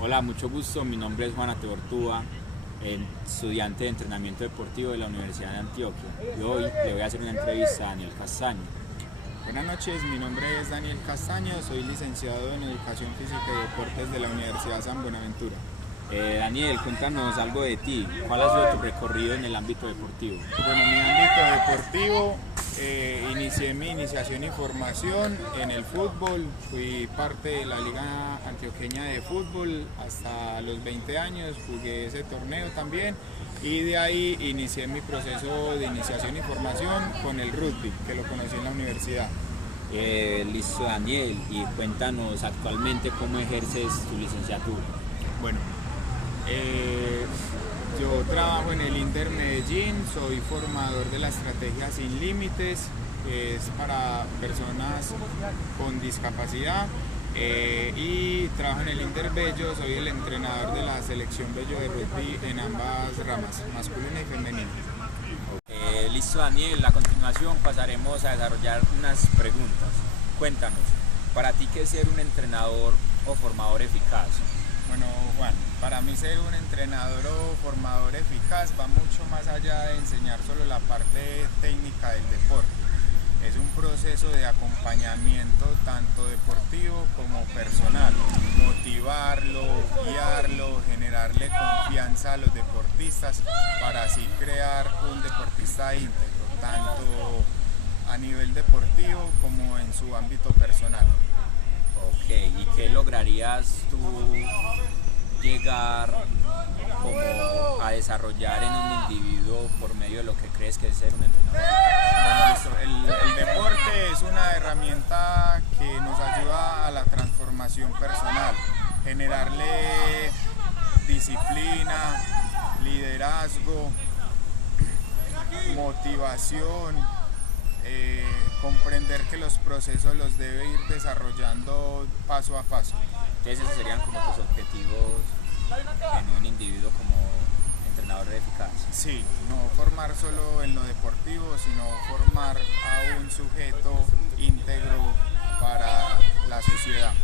Hola, mucho gusto. Mi nombre es Juan Ateortúa, estudiante de entrenamiento deportivo de la Universidad de Antioquia. Y hoy le voy a hacer una entrevista a Daniel Castaño. Buenas noches, mi nombre es Daniel Castaño, soy licenciado en Educación Física y Deportes de la Universidad San Buenaventura. Daniel, cuéntanos algo de ti. ¿Cuál ha sido tu recorrido en el ámbito deportivo? Bueno, en mi ámbito deportivo inicié mi iniciación y formación en el fútbol, fui parte de la Liga Antioqueña de Fútbol hasta los 20 años, jugué ese torneo también y de ahí inicié mi proceso de iniciación y formación con el rugby, que lo conocí en la universidad. Listo, Daniel, y cuéntanos actualmente cómo ejerces tu licenciatura. Bueno, yo trabajo en el Inter Medellín, soy formador de la estrategia Sin Límites, que es para personas con discapacidad, y trabajo en el Inter Bello, soy el entrenador de la selección Bello de rugby en ambas ramas, masculina y femenina. Listo, Daniel, a continuación pasaremos a desarrollar unas preguntas. Cuéntanos, para ti, ¿qué es ser un entrenador o formador eficaz? Bueno, Juan, para mí ser un entrenador o formador eficaz va mucho más allá de enseñar solo la parte técnica del deporte. Es un proceso de acompañamiento tanto deportivo como personal. Motivarlo, guiarlo, generarle confianza a los deportistas para así crear un deportista íntegro, tanto a nivel deportivo como en su ámbito personal. Ok, ¿y qué lograrías tú llegar como a desarrollar en un individuo por medio de lo que crees que es ser un entrenador? Bueno, listo. El deporte es una herramienta que nos ayuda a la transformación personal, generarle disciplina, liderazgo, motivación, comprender que los procesos los debe ir desarrollando paso a paso. Entonces esos serían como tus objetivos en un individuo como entrenador eficaz. Sí, no formar solo en lo deportivo, sino formar a un sujeto íntegro para la sociedad.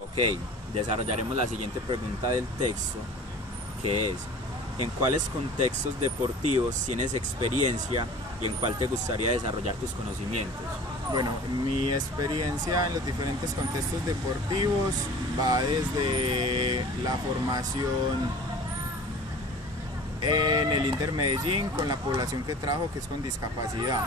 Ok, desarrollaremos la siguiente pregunta del texto, que es: ¿en cuáles contextos deportivos tienes experiencia y en cuál te gustaría desarrollar tus conocimientos? Bueno, mi experiencia en los diferentes contextos deportivos va desde la formación en el Inter Medellín con la población que trabajo, que es con discapacidad,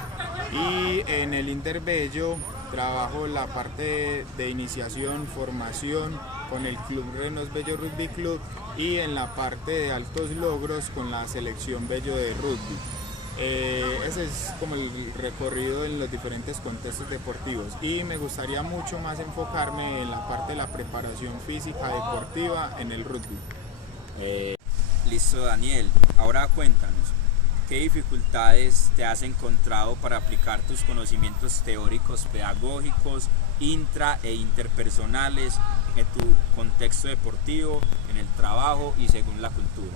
y en el Inter Bello trabajo la parte de iniciación, formación con el Club Renos Bello Rugby Club, y en la parte de altos logros con la selección Bello de rugby. Ese es como el recorrido en los diferentes contextos deportivos, y me gustaría mucho más enfocarme en la parte de la preparación física deportiva en el rugby. Listo, Daniel, ahora cuéntanos, ¿qué dificultades te has encontrado para aplicar tus conocimientos teóricos pedagógicos intra e interpersonales en tu contexto deportivo, en el trabajo y según la cultura?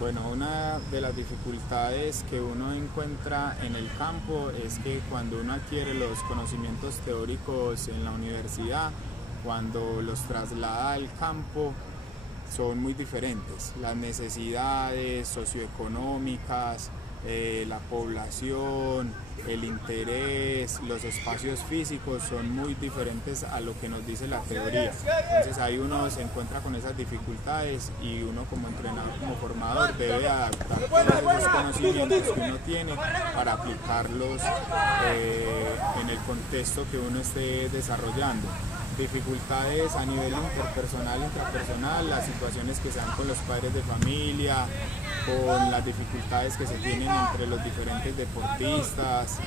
Bueno, una de las dificultades que uno encuentra en el campo es que cuando uno adquiere los conocimientos teóricos en la universidad, cuando los traslada al campo, son muy diferentes. Las necesidades socioeconómicas, la población, el interés, los espacios físicos son muy diferentes a lo que nos dice la teoría. Entonces ahí uno se encuentra con esas dificultades y uno como entrenador, como formador, debe adaptar todos esos conocimientos que uno tiene para aplicarlos en el contexto que uno esté desarrollando. Dificultades a nivel interpersonal, intrapersonal, las situaciones que se dan con los padres de familia, con las dificultades que se tienen entre los diferentes deportistas,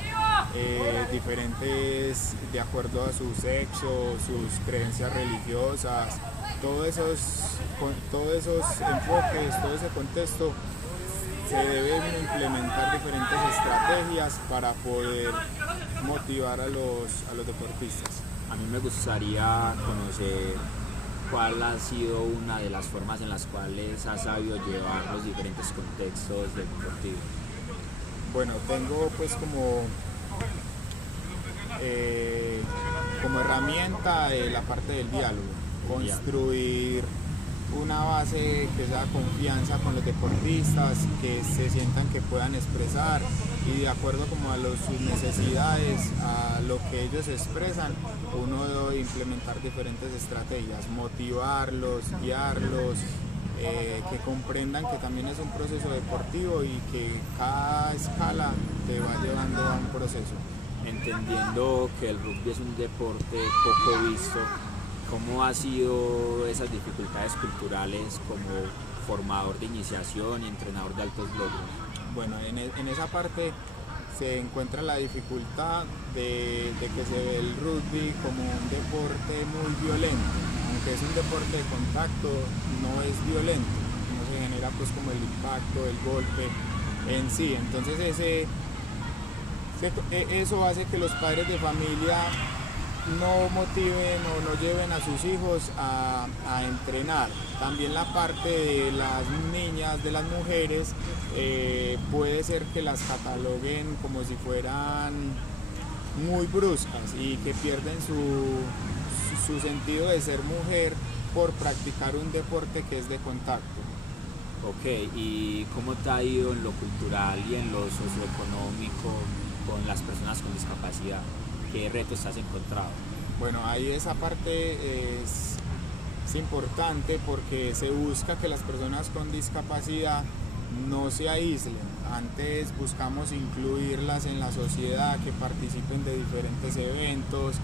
diferentes de acuerdo a su sexo, sus creencias religiosas, todos esos enfoques, todo ese contexto, se deben implementar diferentes estrategias para poder motivar a los deportistas. A mí me gustaría conocer cuál ha sido una de las formas en las cuales has sabido llevar los diferentes contextos deportivos. Bueno, tengo pues como herramienta la parte del diálogo. construir una base que sea confianza con los deportistas, que se sientan que puedan expresar y de acuerdo como a sus necesidades, a lo que ellos expresan, uno debe implementar diferentes estrategias, motivarlos, guiarlos, que comprendan que también es un proceso deportivo y que cada escala te va llevando a un proceso. Entendiendo que el rugby es un deporte poco visto, ¿cómo ha sido esas dificultades culturales como formador de iniciación y entrenador de altos logros? Bueno, en esa parte se encuentra la dificultad de que se ve el rugby como un deporte muy violento. Aunque es un deporte de contacto, no es violento, no se genera pues como el impacto, el golpe en sí. Entonces eso hace que los padres de familia no motiven o no lleven a sus hijos a entrenar. También la parte de las niñas, de las mujeres, puede ser que las cataloguen como si fueran muy bruscas y que pierden su sentido de ser mujer por practicar un deporte que es de contacto. Ok, ¿y cómo te ha ido en lo cultural y en lo socioeconómico con las personas con discapacidad? ¿Qué retos has encontrado? Bueno, ahí esa parte es importante porque se busca que las personas con discapacidad no se aíslen. Antes buscamos incluirlas en la sociedad, que participen de diferentes eventos,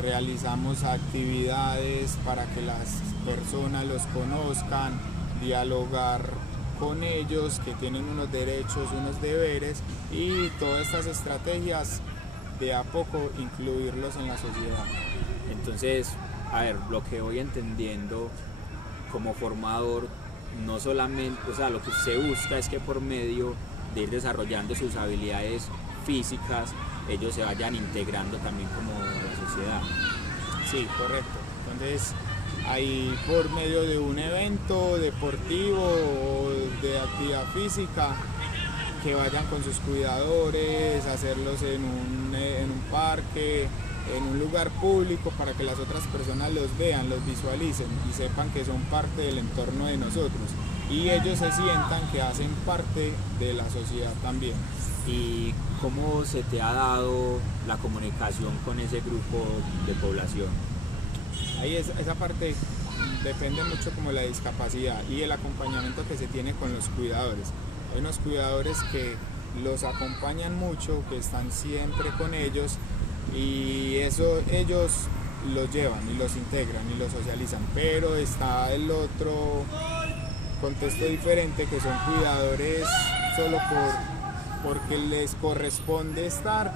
realizamos actividades para que las personas los conozcan, dialogar con ellos, que tienen unos derechos, unos deberes y todas estas estrategias de a poco incluirlos en la sociedad. Entonces, a ver, lo que voy entendiendo como formador, no solamente, o sea, lo que se busca es que por medio de ir desarrollando sus habilidades físicas, ellos se vayan integrando también como la sociedad. Sí, correcto. Entonces, ahí por medio de un evento deportivo o de actividad física, que vayan con sus cuidadores, hacerlos en un parque, en un lugar público para que las otras personas los vean, los visualicen y sepan que son parte del entorno de nosotros y ellos se sientan que hacen parte de la sociedad también. ¿Y cómo se te ha dado la comunicación con ese grupo de población? Ahí esa parte depende mucho como de la discapacidad y el acompañamiento que se tiene con los cuidadores. Hay unos cuidadores que los acompañan mucho, que están siempre con ellos y eso ellos los llevan y los integran y los socializan, pero está el otro contexto diferente que son cuidadores solo porque les corresponde estar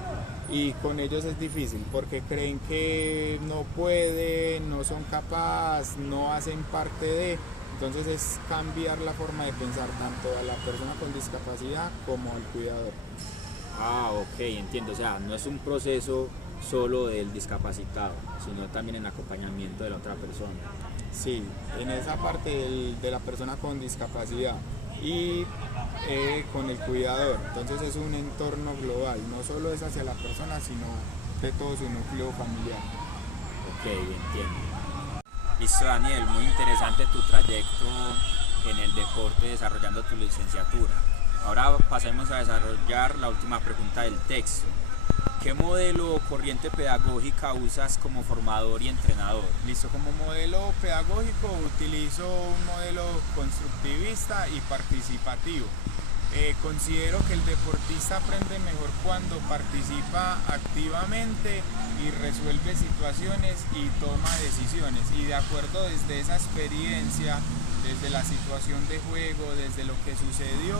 y con ellos es difícil porque creen que no pueden, no son capaces, no hacen parte de. Entonces es cambiar la forma de pensar tanto a la persona con discapacidad como al cuidador. Ah, ok, entiendo. O sea, no es un proceso solo del discapacitado, sino también en acompañamiento de la otra persona. Sí, en esa parte de la persona con discapacidad y con el cuidador. Entonces es un entorno global, no solo es hacia la persona, sino de todo su núcleo familiar. Ok, entiendo. Listo, Daniel, muy interesante tu trayecto en el deporte desarrollando tu licenciatura. Ahora pasemos a desarrollar la última pregunta del texto. ¿Qué modelo o corriente pedagógica usas como formador y entrenador? Listo, como modelo pedagógico utilizo un modelo constructivista y participativo. Considero que el deportista aprende mejor cuando participa activamente y resuelve situaciones y toma decisiones y de acuerdo desde esa experiencia, desde la situación de juego, desde lo que sucedió,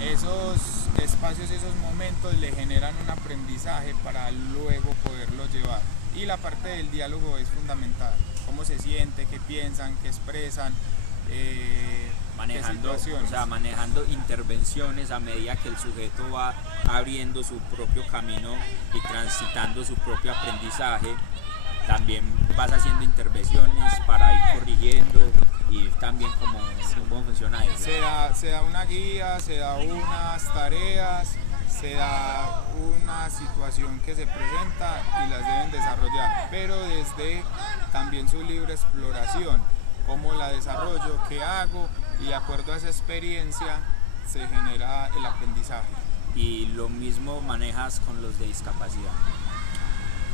esos espacios, esos momentos le generan un aprendizaje para luego poderlo llevar. Y la parte del diálogo es fundamental, cómo se siente, qué piensan, qué expresan, manejando intervenciones a medida que el sujeto va abriendo su propio camino y transitando su propio aprendizaje. También vas haciendo intervenciones para ir corrigiendo y también cómo funciona eso. Se da una guía, se da unas tareas, se da una situación que se presenta y las deben desarrollar, pero desde también su libre exploración, cómo la desarrollo, qué hago, y de acuerdo a esa experiencia se genera el aprendizaje. Y lo mismo manejas con los de discapacidad.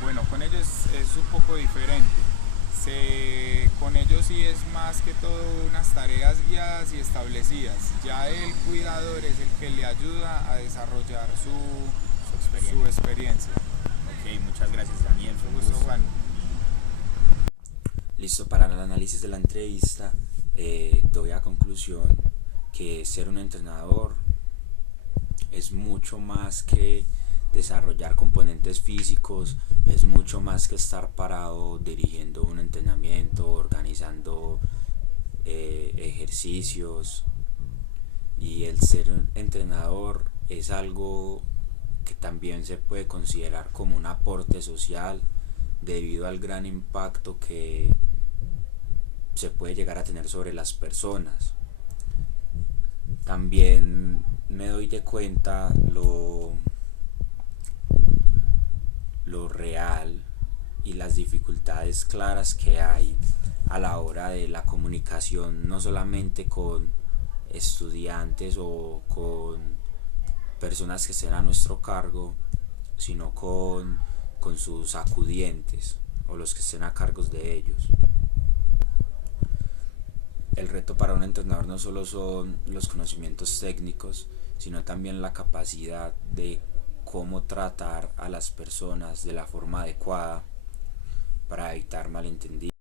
Bueno, con ellos es un poco diferente. Con ellos sí es más que todo unas tareas guiadas y establecidas. Ya el cuidador es el que le ayuda a desarrollar su experiencia. Ok, muchas gracias, Daniel. Fue un gusto, Juan. Listo, para el análisis de la entrevista, doy a conclusión que ser un entrenador es mucho más que desarrollar componentes físicos, es mucho más que estar parado dirigiendo un entrenamiento, organizando ejercicios. Y el ser entrenador es algo que también se puede considerar como un aporte social debido al gran impacto que se puede llegar a tener sobre las personas. También me doy de cuenta lo real y las dificultades claras que hay a la hora de la comunicación, no solamente con estudiantes o con personas que estén a nuestro cargo, sino con sus acudientes o los que estén a cargo de ellos. El reto para un entrenador no solo son los conocimientos técnicos, sino también la capacidad de cómo tratar a las personas de la forma adecuada para evitar malentendidos.